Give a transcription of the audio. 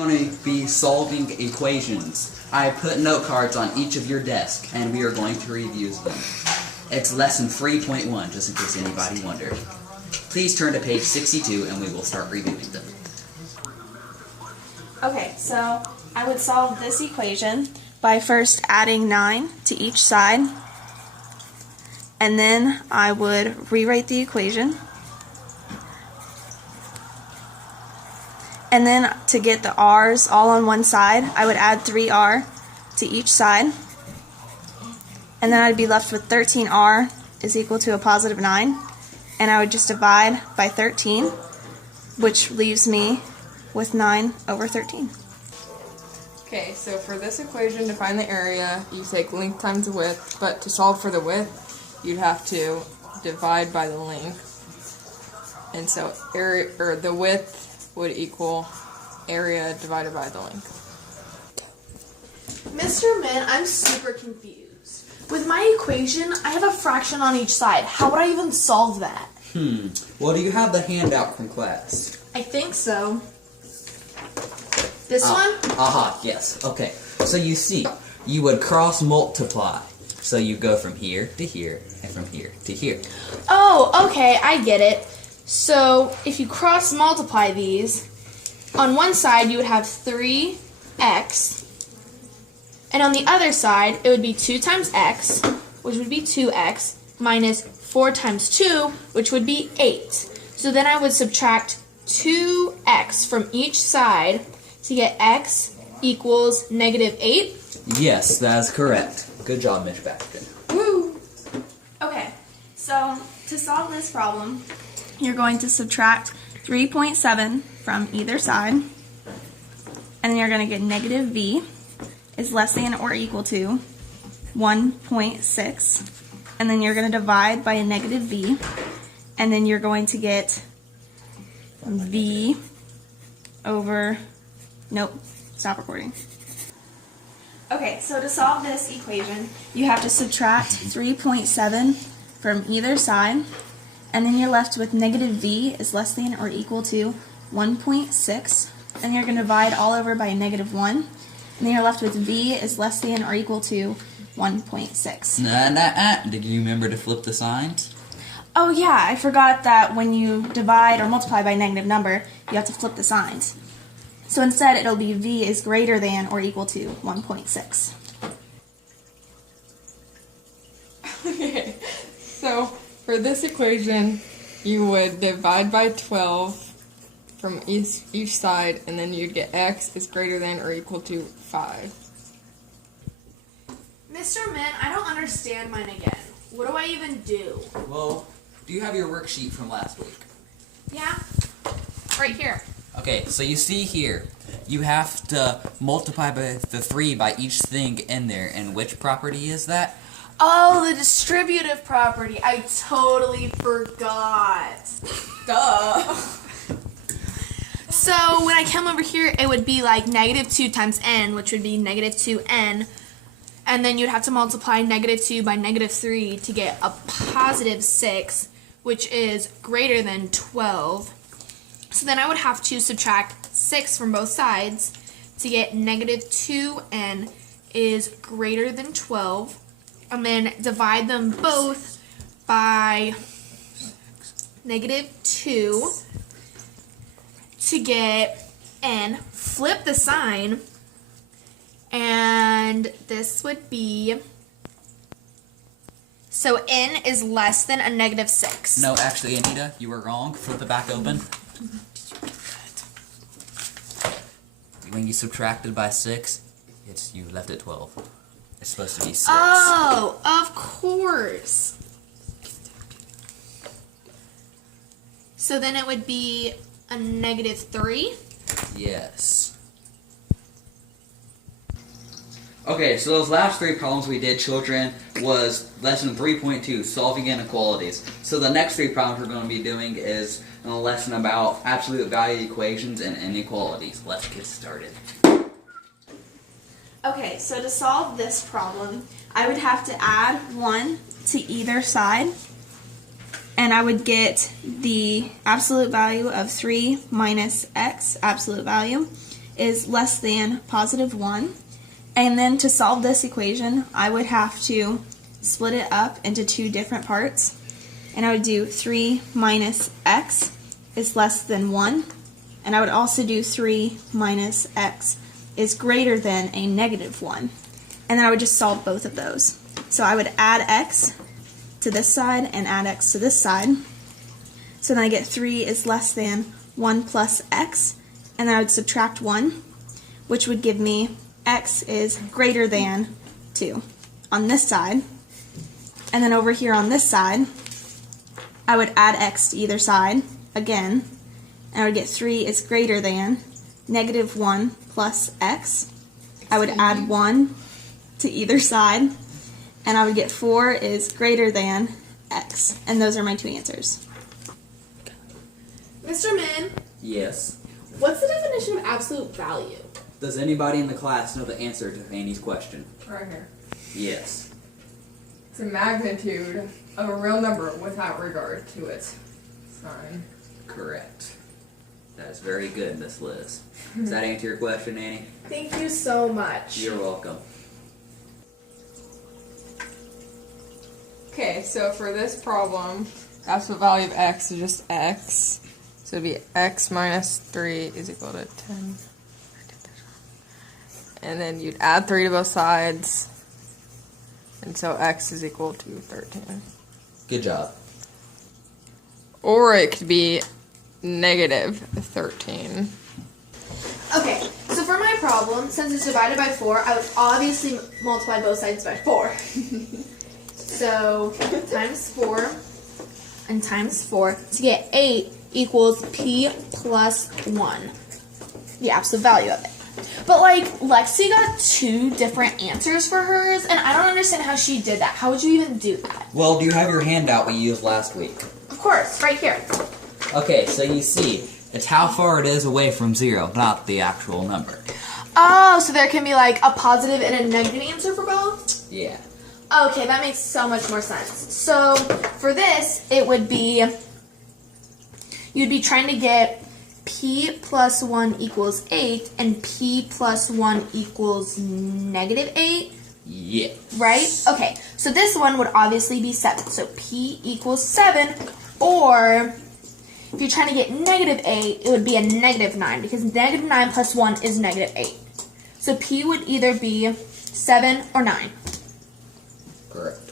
Going to be solving equations. I put note cards on each of your desks, and we are going to review them. It's lesson 3.1, just in case anybody wondered. Please turn to page 62, and we will start reviewing them. Okay, so I would solve this equation by first adding 9 to each side, and then I would rewrite the equation. And then to get the r's all on one side, I would add 3r to each side. And then I'd be left with 13r is equal to a positive 9. And I would just divide by 13, which leaves me with 9 over 13. Okay, so for this equation, to find the area, you take length times the width, but to solve for the width, you'd have to divide by the length. And so area, or the width would equal area divided by the length. Mr. Min, I'm super confused. With my equation, I have a fraction on each side. How would I even solve that? Well, do you have the handout from class? I think so. This one? Aha, yes. Okay. So you see, you would cross multiply. So you go from here to here, and from here to here. Oh, okay, I get it. So if you cross multiply these, on one side you would have 3x, and on the other side it would be 2 times x, which would be 2x, minus 4 times 2, which would be 8. So then I would subtract 2x from each side to get x equals negative 8. Yes, that is correct. Good job, Miss Baxton. Woo! Okay, so to solve this problem, you're going to subtract 3.7 from either side, and then you're going to get negative v is less than or equal to 1.6, and then you're going to divide by a negative v, and then you're going to get v over, nope, stop recording. Okay, so to solve this equation, you have to subtract 3.7 from either side, and then you're left with negative v is less than or equal to 1.6, and you're going to divide all over by a negative 1, and then you're left with v is less than or equal to 1.6. Did you remember to flip the signs? Oh yeah, I forgot that when you divide or multiply by a negative number, you have to flip the signs. So instead it'll be v is greater than or equal to 1.6. Okay, so for this equation, you would divide by 12 from each side, and then you'd get x is greater than or equal to 5. Mr. Min, I don't understand mine again. What do I even do? Well, do you have your worksheet from last week? Yeah, right here. Okay, so you see here, you have to multiply by the 3 by each thing in there, and which property is that? Oh, the distributive property. I totally forgot. Duh. So when I come over here, it would be like negative 2 times n, which would be negative 2n. And then you'd have to multiply negative 2 by negative 3 to get a positive 6, which is greater than 12. So then I would have to subtract 6 from both sides to get negative 2n is greater than 12. And then divide them both by negative 2 to get n. Flip the sign, and this would be, so n is less than a negative 6. No, actually, Anita, you were wrong. Flip it back open. When you subtracted by 6, you left it 12. It's supposed to be 6. Oh, of course. So then it would be a negative 3. Yes. Okay, so those last 3 problems we did, children, was lesson 3.2, solving inequalities. So the next 3 problems we're going to be doing is a lesson about absolute value equations and inequalities. Let's get started. Okay, so to solve this problem, I would have to add 1 to either side, and I would get the absolute value of 3 minus x, absolute value, is less than positive 1. And then to solve this equation, I would have to split it up into two different parts. And I would do 3 minus x is less than 1. And I would also do 3 minus x is greater than a negative 1. And then I would just solve both of those. So I would add x to this side and add x to this side. So then I get 3 is less than 1 plus x. And then I would subtract 1, which would give me x is greater than 2 on this side. And then over here on this side, I would add x to either side again, and I would get 3 is greater than negative 1 plus x. I would add 1 to either side, and I would get 4 is greater than x. And those are my two answers. Mr. Min, Yes. what's the definition of absolute value? Does anybody in the class know the answer to Annie's question? Right here. Yes. It's the magnitude of a real number without regard to its sign. Correct. That is very good, Miss Liz. Does that answer your question, Annie? Thank you so much. You're welcome. Okay, so for this problem, absolute value of x is just x. So it'd be x minus 3 is equal to 10. And then you'd add 3 to both sides. And so x is equal to 13. Good job. Or it could be negative 13. Okay, so for my problem, since it's divided by 4, I would obviously multiply both sides by 4. So, times 4 and times 4 to get 8 equals p plus 1. The absolute value of it. But, like, Lexi got 2 different answers for hers, and I don't understand how she did that. How would you even do that? Well, do you have your handout we used last week? Of course, right here. Okay, so you see, it's how far it is away from 0, not the actual number. Oh, so there can be, like, a positive and a negative answer for both? Yeah. Okay, that makes so much more sense. So, for this, it would be, you'd be trying to get p plus 1 equals 8, and p plus 1 equals negative 8, Yeah. right? Okay, so this one would obviously be 7. So, p equals 7, or if you're trying to get negative 8, it would be a negative 9, because negative 9 plus 1 is negative 8. So, p would either be 7 or 9. Correct.